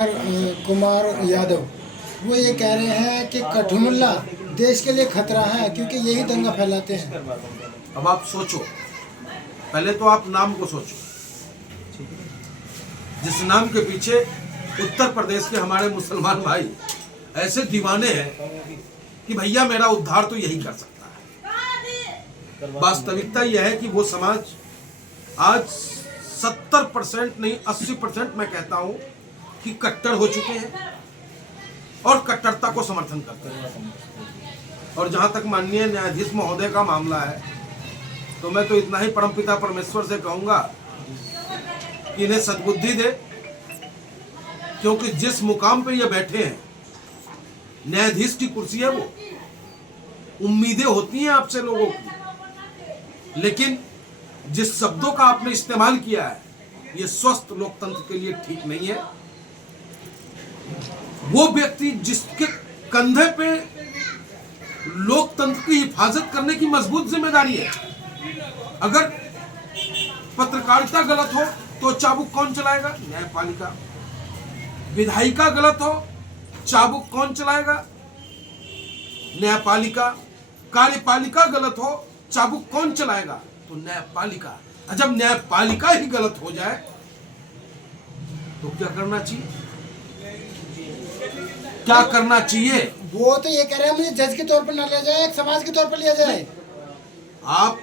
कुमार यादव वो ये कह रहे हैं कि कठमुल्ला देश के लिए खतरा है क्योंकि यही दंगा फैलाते हैं। अब आप सोचो, पहले तो आप नाम को सोचो। जिस नाम के पीछे उत्तर प्रदेश के हमारे मुसलमान भाई ऐसे दीवाने हैं कि भैया मेरा उद्धार तो यही कर सकता है। वास्तविकता यह है कि वो समाज आज 70% नहीं 80% मैं कहता हूं कि कट्टर हो चुके हैं और कट्टरता को समर्थन करते हैं। और जहां तक माननीय न्यायाधीश महोदय का मामला है तो मैं तो इतना ही परमपिता परमेश्वर से कहूंगा कि इन्हें सद्बुद्धि दे, क्योंकि जिस मुकाम पे ये बैठे हैं, न्यायाधीश की कुर्सी है, वो उम्मीदें होती हैं आपसे लोगों की, लेकिन जिस शब्दों का आपने इस्तेमाल किया है ये स्वस्थ लोकतंत्र के लिए ठीक नहीं है। वो व्यक्ति जिसके कंधे पे लोकतंत्र की हिफाजत करने की मजबूत जिम्मेदारी है, अगर पत्रकारिता गलत हो तो चाबुक कौन चलाएगा? न्यायपालिका। विधायिका गलत हो, चाबुक कौन चलाएगा? न्यायपालिका। कार्यपालिका गलत हो, चाबुक कौन चलाएगा? तो न्यायपालिका। जब न्यायपालिका ही गलत हो जाए तो क्या करना चाहिए? क्या करना चाहिए? वो तो ये कह रहे हैं मुझे जज के तौर पर ना लिया जाए, एक समाज के तौर पर लिया जाए। आप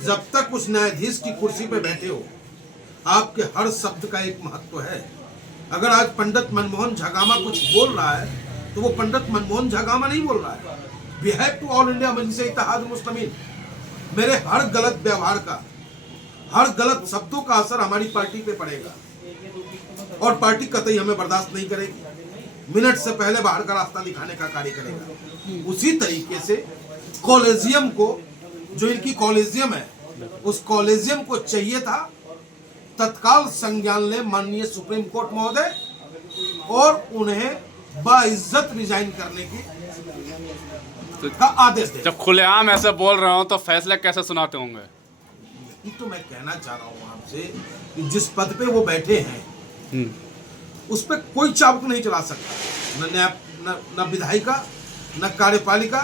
जब तक उस न्यायाधीश की कुर्सी पे बैठे हो, आपके हर शब्द का एक महत्व है। अगर आज पंडित मनमोहन झगामा कुछ बोल रहा है तो वो पंडित मनमोहन झगामा नहीं बोल रहा है। बिहेव टू ऑल इंडिया मजलिस इत्तेहाद मुस्लिमीन। मेरे हर गलत व्यवहार का, हर गलत शब्दों का असर हमारी पार्टी पे पड़ेगा और पार्टी कतई हमें बर्दाश्त नहीं करेगी। मिनट से पहले बाहर का रास्ता दिखाने का कार्य करेगा। उसी तरीके से कॉलेजियम को, जो इनकी कॉलेजियम है, उस कॉलेजियम को चाहिए था तत्काल संज्ञान ले माननीय सुप्रीम कोर्ट महोदय और उन्हें बाइज्जत रिजाइन करने की का आदेश दे। जब खुलेआम ऐसे बोल रहे हो तो फैसले कैसे सुनाते होंगे? ये तो मैं कहना चाह रहा हूं आपसे कि जिस पद पे वो बैठे हैं उस पर कोई चाबुक नहीं चला सकता, न न्याय, न विधायिका, न कार्यपालिका,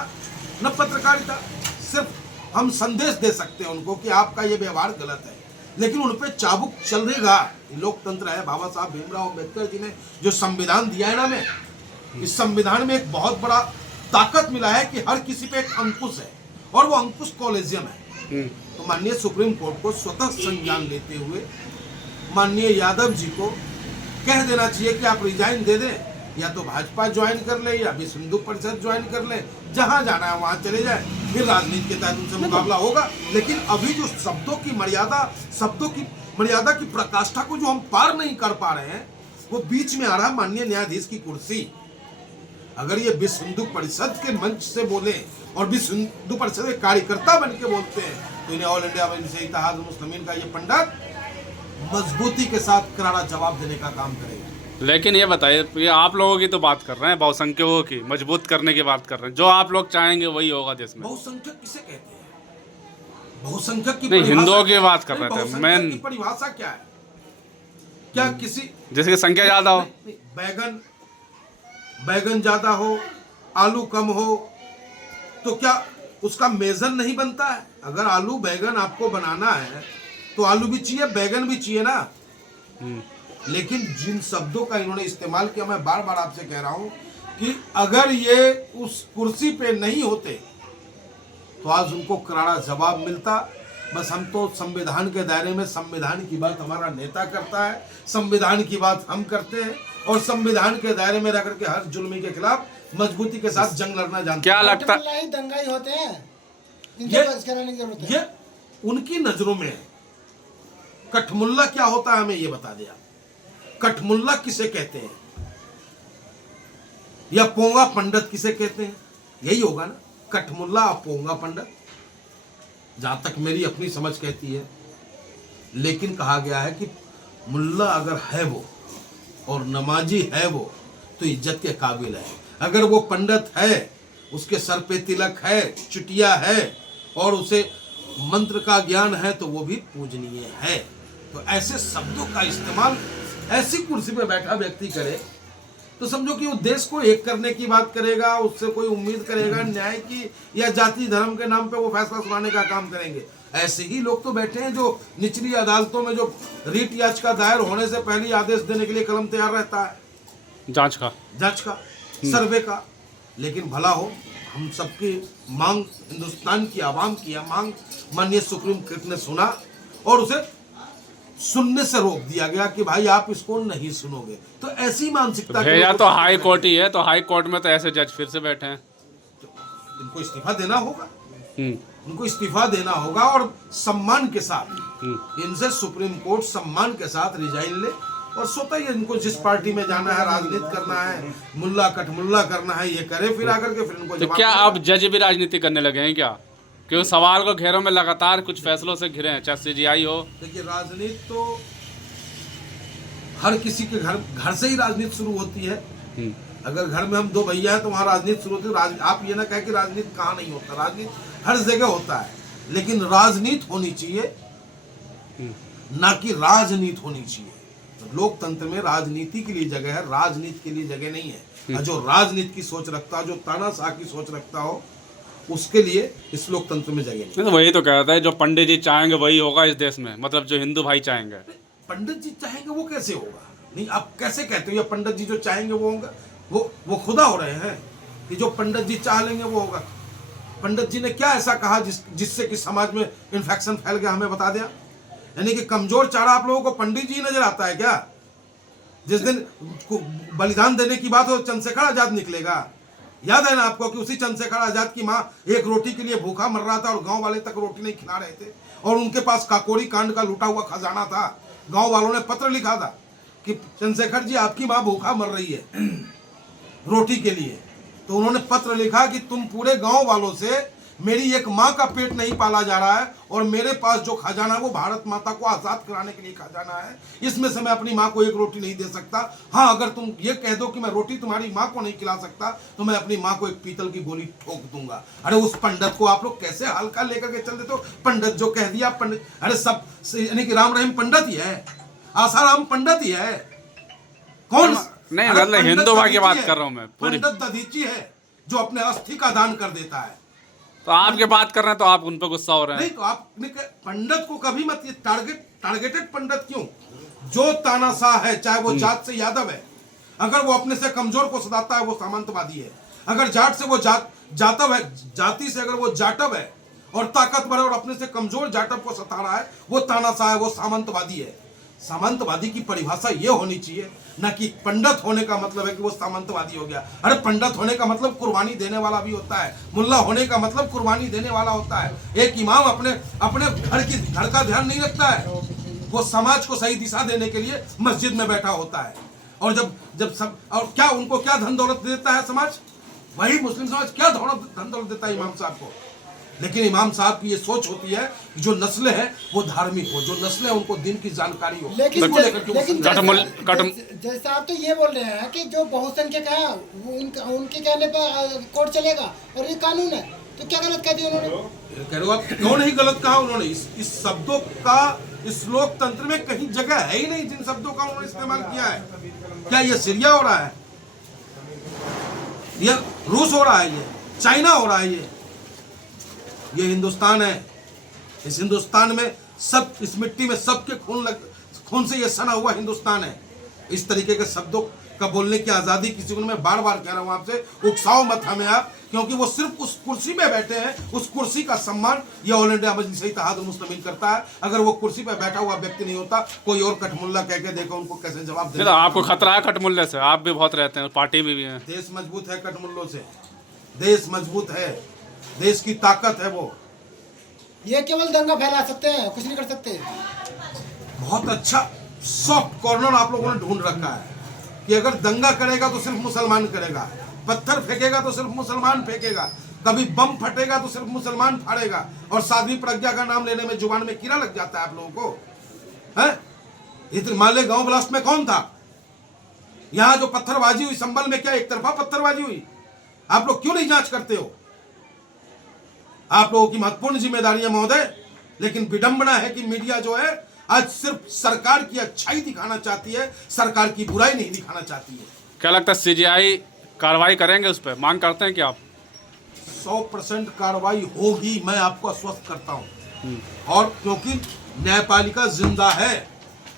न पत्रकारिता। सिर्फ हम संदेश दे सकते हैं उनको कि आपका ये व्यवहार गलत है, लेकिन उन पर चाबुक चलेगा। लोकतंत्र है। बाबा साहब भीमराव अम्बेडकर जी ने जो संविधान दिया है ना, में इस संविधान में एक बहुत बड़ा ताकत मिला है कि हर किसी पे एक अंकुश है और वो अंकुश कॉलेजियम है। तो माननीय सुप्रीम कोर्ट को स्वतः संज्ञान लेते हुए माननीय यादव जी को कह देना चाहिए कि आप रिजाइन दे दें, या तो भाजपा ज्वाइन कर ले या विश्व हिंदू परिषद ज्वाइन कर ले, जहां जाना है वहां चले जाए, फिर राजनीति के तहत उनसे मुकाबला होगा। लेकिन अभी जो शब्दों की मर्यादा की प्रकाष्ठा को जो हम पार नहीं कर पा रहे हैं, वो बीच में आ रहा है माननीय न्यायाधीश की कुर्सी। अगर ये विश्व हिंदू परिषद के मंच से बोले और विश्व हिंदू परिषद के कार्यकर्ता बन के बोलते हैं तो इन्हें ऑल इंडिया मजलिस इत्तेहाद मुस्लिमीन का ये पंडित मजबूती के साथ करारा जवाब देने का काम करेगा। लेकिन ये बताइए, ये आप लोगों की तो बात कर रहे हैं, बहुसंख्यकों की मजबूत करने की बात कर रहे हैं, जो आप लोग चाहेंगे वही होगा देश में। बहुसंख्यक किसे कहते हैं? बहुसंख्यक की नहीं, हिंदुओं की बात कर रहे थे। बहुसंख्यक की परिभाषा क्या है? क्या किसी जिसकी संख्या ज्यादा हो? बैगन ज्यादा हो, आलू कम हो, तो क्या उसका मेजर नहीं बनता है? अगर आलू बैगन आपको बनाना है तो आलू भी चाहिए, बैगन भी चाहिए ना। लेकिन जिन शब्दों का इन्होंने इस्तेमाल किया, मैं बार बार आपसे कह रहा हूं कि अगर ये उस कुर्सी पे नहीं होते तो आज उनको करारा जवाब मिलता। बस हम तो संविधान के दायरे में, संविधान की बात हमारा नेता करता है, संविधान की बात हम करते हैं और संविधान के दायरे में रहकर के हर जुल्मी के खिलाफ मजबूती के साथ जंग लड़ना जानते हैं। क्या लगता है दंगाई होते हैं, ये उनकी नजरों में है। कठमुल्ला क्या होता है हमें ये बता दिया। कठमुल्ला किसे कहते हैं या पोंगा पंडित किसे कहते हैं? यही होगा ना, कठमुल्ला और पोंगा पंडित, जहां तक मेरी अपनी समझ कहती है। लेकिन कहा गया है कि मुल्ला अगर है वो और नमाजी है वो तो इज्जत के काबिल है। अगर वो पंडित है, उसके सर पे तिलक है, चुटिया है और उसे मंत्र का ज्ञान है तो वो भी पूजनीय है। तो ऐसे शब्दों का इस्तेमाल ऐसी कुर्सी पे बैठा व्यक्ति करे तो समझो कि वो देश को एक करने की बात करेगा, उससे कोई उम्मीद करेगा न्याय की या जाति धर्म के नाम पे वो फैसला सुनाने का काम करेंगे। ऐसे ही लोग तो बैठे हैं जो निचली अदालतों में जो रीट याचिका दायर होने से पहले आदेश देने के लिए कलम तैयार रहता है, जांच का सर्वे का। लेकिन भला हो, हम सबकी मांग, हिंदुस्तान की आवाम की यह मांग माननीय सुप्रीम कोर्ट ने सुना और उसे सुनने से रोक दिया गया कि भाई आप इसको नहीं सुनोगे। तो ऐसी मानसिकता भैया तो हाई कोर्ट ही है, तो हाई कोर्ट में तो ऐसे जज फिर से बैठे हैं। इनको इस्तीफा देना होगा, इनको इस्तीफा देना होगा और सम्मान के साथ इनसे सुप्रीम कोर्ट सम्मान के साथ रिजाइन ले और स्वतः ही इनको जिस पार्टी में जाना है, राजनीति करना है, मुल्ला कटमुल्ला करना है, ये करे, फिर आकर के फिर इनको तो क्या अब जज भी राजनीति करने लगे हैं क्या? क्योंकि सवाल को घेरों में लगातार कुछ फैसलों से घिरे हैं, चाहे सीजीआई हो। देखिए, राजनीति तो हर किसी के घर से ही राजनीति शुरू होती है। अगर घर में हम दो भैया हैं तो वहाँ राजनीति शुरू होती है। आप ये ना कहें कि राजनीति कहाँ नहीं होता, राजनीति हर जगह होता है, लेकिन राजनीति होनी चाहिए ना कि राजनीति होनी चाहिए। लोकतंत्र में राजनीति के लिए जगह है, राजनीति के लिए जगह नहीं है। जो राजनीति की सोच रखता हो, जो तानाशाह की सोच रखता हो, उसके लिए इस लोकतंत्र में जगह नहीं। तो वही तो कहता है, जो पंडित जी चाहेंगे वही होगा इस देश में, मतलब जो हिंदू भाई चाहेंगे। पंडित जी चाहेंगे वो कैसे होगा? नहीं, आप कैसे कहते हो ये पंडित जी जो चाहेंगे वो होगा? वो खुदा हो रहे हैं कि जो पंडित जी चाह लेंगे वो होगा। पंडित जी ने क्या ऐसा कहा जिससे कि समाज में इन्फेक्शन फैल गया, हमें बता दिया। यानी कि कमजोर चारा आप लोगों को पंडित जी नजर आता है क्या? जिस दिन बलिदान देने की बात हो चंद्रशेखर आजाद निकलेगा। याद है ना आपको कि उसी चंद्रशेखर आजाद की माँ एक रोटी के लिए भूखा मर रहा था और गांव वाले तक रोटी नहीं खिला रहे थे और उनके पास काकोरी कांड का लूटा हुआ खजाना था। गांव वालों ने पत्र लिखा था कि चंद्रशेखर जी आपकी माँ भूखा मर रही है रोटी के लिए। तो उन्होंने पत्र लिखा कि तुम पूरे गांव वालों से मेरी एक माँ का पेट नहीं पाला जा रहा है और मेरे पास जो खजाना है वो भारत माता को आजाद कराने के लिए खजाना है, इसमें से मैं अपनी माँ को एक रोटी नहीं दे सकता। हाँ, अगर तुम ये कह दो कि मैं रोटी तुम्हारी माँ को नहीं खिला सकता तो मैं अपनी माँ को एक पीतल की गोली ठोक दूंगा। अरे उस पंडित को आप लोग कैसे हल्का लेकर के चल देते हो? पंडित जो कह दिया पंडित, अरे सब यानी कि राम रहीम पंडित ही है, आसाराम पंडित ही है। कौन? नहीं, मतलब हिंदू भाई की बात कर रहा हूँ मैं। पंडित दधीची है जो अपने अस्थि का दान कर देता है। तो आपके बात कर रहे हैं तो आप उन पर गुस्सा हो रहे हैं। नहीं, तो आपने पंडित को कभी मत, ये टारगेटेड पंडित क्यों? जो तानाशाह है, चाहे वो जाट से यादव है, अगर वो अपने से कमजोर को सताता है वो सामंतवादी है। अगर जाट से वो जाटव है, जाति से अगर वो जाटव है और ताकतवर है और अपने से कमजोर जाटव को सता रहा है, वो तानाशाह है, वो सामंतवादी है। सामंतवादी की परिभाषा ये होनी चाहिए ना कि पंडित होने का मतलब है कि वो सामंतवादी हो गया। अरे पंडित होने का मतलब कुर्बानी देने वाला भी होता है, मुल्ला होने का मतलब कुर्बानी देने वाला होता है। एक इमाम अपने घर का ध्यान नहीं रखता है, वो समाज को सही दिशा देने के लिए मस्जिद में बैठा होता है। और जब सब, और क्या उनको क्या धन दौलत देता है समाज? वही मुस्लिम समाज क्या धन दौलत देता है इमाम साहब को? लेकिन इमाम साहब की ये सोच होती है कि जो नस्लें हैं वो धार्मिक हो, जो नस्लें उनको दिन की जानकारी हो। लेकिन जैसा आप तो ये बोल रहे हैं कि जो बहुसंख्यक है वो उनके कहने पर कोर्ट चलेगा और ये कानून है, तो क्या गलत कह दिया उन्होंने? कह रहे हो आप, क्यों नहीं गलत कहा उन्होंने? इस शब्दों का इस लोकतंत्र में कहीं जगह है ही नहीं जिन शब्दों का उन्होंने इस्तेमाल किया है। क्या ये सीरिया हो रहा है, ये रूस हो रहा है, ये चाइना हो रहा है, ये हिंदुस्तान है। इस हिंदुस्तान में सब, इस मिट्टी में सबके खून से ये सना हुआ हिंदुस्तान है। इस तरीके के शब्दों का बोलने की आजादी किसी को, मैं बार बार कह रहा हूं आपसे, उकसाओ मत हमें आप, क्योंकि वो सिर्फ उस कुर्सी पे बैठे हैं। उस कुर्सी का सम्मान ये ऑल इंडिया मजलिस इत्तेहादुल मुस्लिमीन करता है। अगर वो कुर्सी पे बैठा हुआ व्यक्ति नहीं होता, कोई और कटमुल्ला कह के देखो उनको कैसे जवाब देगा। आपको खतरा है कटमुल्ले से? आप भी बहुत रहते हैं, पार्टी में भी हैं। देश मजबूत है कटमुल्लों से, देश मजबूत है, देश की ताकत है वो। ये केवल दंगा फैला सकते हैं, कुछ नहीं कर सकते। बहुत अच्छा सॉफ्ट कॉर्नर आप लोगों ने ढूंढ रखा है कि अगर दंगा करेगा तो सिर्फ मुसलमान करेगा, पत्थर फेंकेगा तो सिर्फ मुसलमान फेंकेगा, कभी बम फटेगा तो सिर्फ मुसलमान फाड़ेगा, और साध्वी प्रज्ञा का नाम लेने में जुबान में कीड़ा लग जाता है आप लोगों को, है? इधर मालेगांव ब्लास्ट में कौन था? यहाँ जो पत्थरबाजी हुई संभल में, क्या एक तरफा पत्थरबाजी हुई? आप लोग क्यों नहीं जांच करते हो? आप लोगों की महत्वपूर्ण जिम्मेदारी है महोदय, लेकिन विडंबना है कि मीडिया जो है आज सिर्फ सरकार की अच्छाई दिखाना चाहती है, सरकार की बुराई नहीं दिखाना चाहती है। क्या लगता है सीजीआई कार्रवाई करेंगे उस पर, मांग करते हैं कि आप? 100% कार्रवाई होगी, मैं आपको आश्वस्त करता हूं। और क्योंकि न्यायपालिका जिंदा है,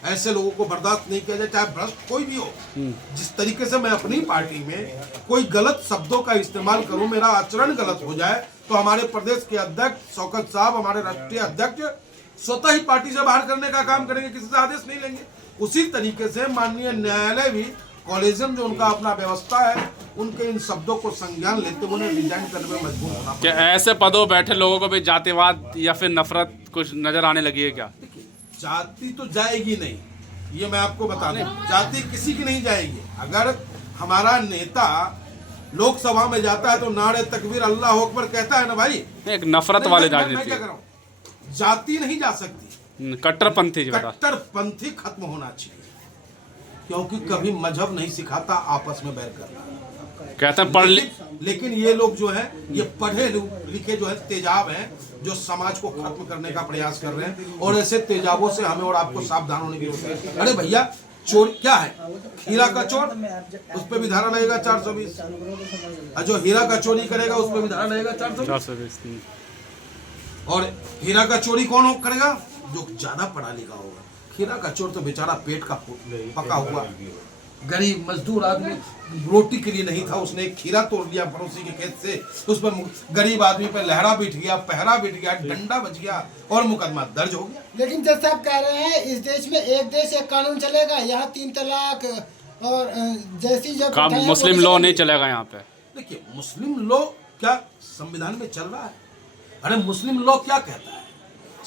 ऐसे लोगों को बर्दाश्त नहीं किया जाए, चाहे भ्रष्ट कोई भी हो। जिस तरीके से मैं अपनी पार्टी में कोई गलत शब्दों का इस्तेमाल करूं, मेरा आचरण गलत हो जाए, तो हमारे प्रदेश के अध्यक्ष शौकत साहब, हमारे राष्ट्रीय अध्यक्ष स्वतः ही पार्टी से बाहर करने का काम करेंगे, किसी से आदेश नहीं लेंगे। उसी तरीके से माननीय न्यायालय भी कॉलेजियम जो उनका अपना व्यवस्था है, उनके इन शब्दों को संज्ञान लेते हुए उन्हें रिजाइन करने में मजबूर होना क्या ऐसे पदों बैठे लोगों को भी जातिवाद या फिर नफरत कुछ नजर आने लगी है क्या? जाति तो जाएगी नहीं, ये मैं आपको बता दूं, जाति किसी की नहीं जाएगी। अगर हमारा नेता लोकसभा में जाता है तो नारे तकबीर अल्लाह अकबर कहता है ना भाई, एक नफरत वाली मैं राजनीति क्या है। कर रहा हूं, जाति नहीं जा सकती, कट्टरपंथी जी बता। कट्टरपंथी खत्म होना चाहिए, क्योंकि कभी मजहब नहीं सिखाता आपस में बैर करना। कहते हैं पढ़ लेकिन ये लोग जो है, ये पढ़े लिखे जो है तेजाब हैं, जो समाज को खत्म करने का प्रयास कर रहे हैं। और ऐसे तेजाबों से हमें और आपको सावधान होने की जरूरत है। अरे भैया, चोर क्या है, हीरा का चोर, उस पर भी धारा लगेगा 420, और जो हीरा का चोरी करेगा उस पर भी धारा लगेगा 420। और हीरा का चोरी कौन करेगा? जो ज्यादा पढ़ा लिखा होगा। हीरा का चोर तो बेचारा पेट का पका हुआ गरीब मजदूर आदमी, रोटी के लिए नहीं था, उसने एक खीरा तोड़ लिया पड़ोसी के खेत से, उस पर गरीब आदमी पर लहरा बिठ गया, पहरा बिठ गया, डंडा बच गया और मुकदमा दर्ज हो गया। लेकिन जज साहब कह रहे हैं इस देश में एक देश एक कानून चलेगा, यहाँ 3 तलाक और जैसी जो मुस्लिम लॉ नहीं चलेगा यहाँ पे। देखिए, मुस्लिम लॉ क्या संविधान में चल रहा है? अरे मुस्लिम लॉ क्या कहता है,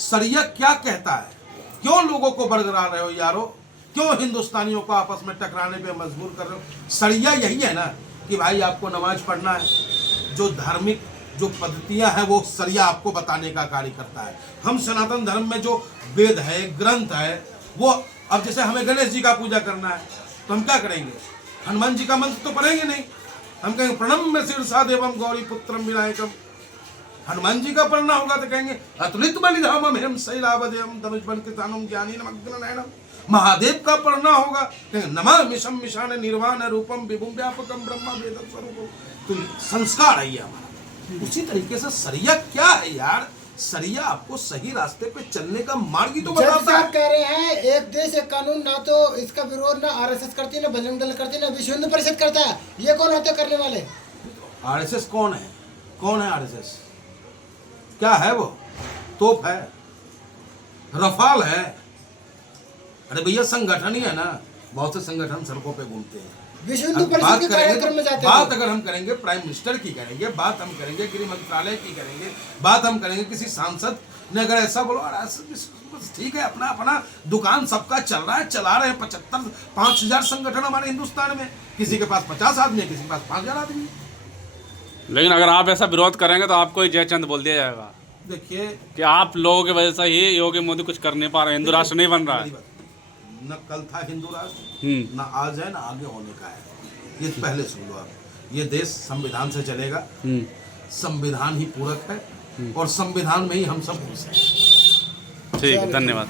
शरिया क्या कहता है? क्यों लोगों को बरगला रहे हो यारो? क्यों हिंदुस्तानियों को आपस में टकराने पे मजबूर कर रहे हो? शरिया यही है ना कि भाई आपको नमाज पढ़ना है, जो धार्मिक जो पद्धतियां हैं वो शरिया आपको बताने का कार्य करता है। हम सनातन धर्म में जो वेद है, ग्रंथ है, वो अब जैसे हमें गणेश जी का पूजा करना है तो हम क्या करेंगे? हनुमान जी का मंत्र तो पढ़ेंगे नहीं, हम कहेंगे प्रणम्य शीर्षा देवम गौरी पुत्रम विनायकम। हनुमान जी का पढ़ना होगा तो कहेंगे अतुलित बलिधामम हिम शैलावदेयम धनुष किसानम ज्ञानी नमग्न। महादेव का पढ़ना होगा, कहेंगे नमः मिशम मिशान निर्वाण रूपम विभुम व्यापकम ब्रह्मा वेद स्वरूपम। तो संस्कार है ये हमारा। उसी तरीके से शरिया क्या है यार? शरिया आपको सही रास्ते पे चलने का मार्ग ही तो बताता है। कह रहे हैं एक देश एक कानून, ना तो इसका विरोध ना आरएसएस करती है, ना बजरंग दल करती है, ना विश्व हिंदू परिषद करता है। ये कौन होते करने वाले? आरएसएस कौन है? कौन है आरएसएस? क्या है वो? तोप है, रफाल है। अरे भैया संगठन ही है ना, बहुत से संगठन सड़कों पे घूमते हैं। विश्व हिंदू परिषद के कार्यक्रम में जाते हैं। बात अगर हम करेंगे प्राइम मिनिस्टर की करेंगे, बात हम करेंगे गृह मंत्रालय की करेंगे, बात हम करेंगे किसी सांसद ने अगर ऐसा बोलो, ठीक है, अपना अपना दुकान सबका चल रहा है, चला रहे हैं। 5,000 संगठन हमारे हिंदुस्तान में, किसी के पास 50 आदमी है, किसी के पास 5,000 आदमी। लेकिन अगर आप ऐसा विरोध करेंगे तो आपको ही जयचंद बोल दिया जाएगा। देखिए कि आप लोगों की वजह से ही योगी मोदी कुछ कर नहीं पा रहे, हिंदू राष्ट्र नहीं बन रहा है। न कल था हिंदू राष्ट्र, न आज है, न आगे होने का है। ये पहले सुन लो आप, ये देश संविधान से चलेगा, संविधान ही पूरक है और संविधान में ही हम सब खुश हैं। ठीक है, धन्यवाद।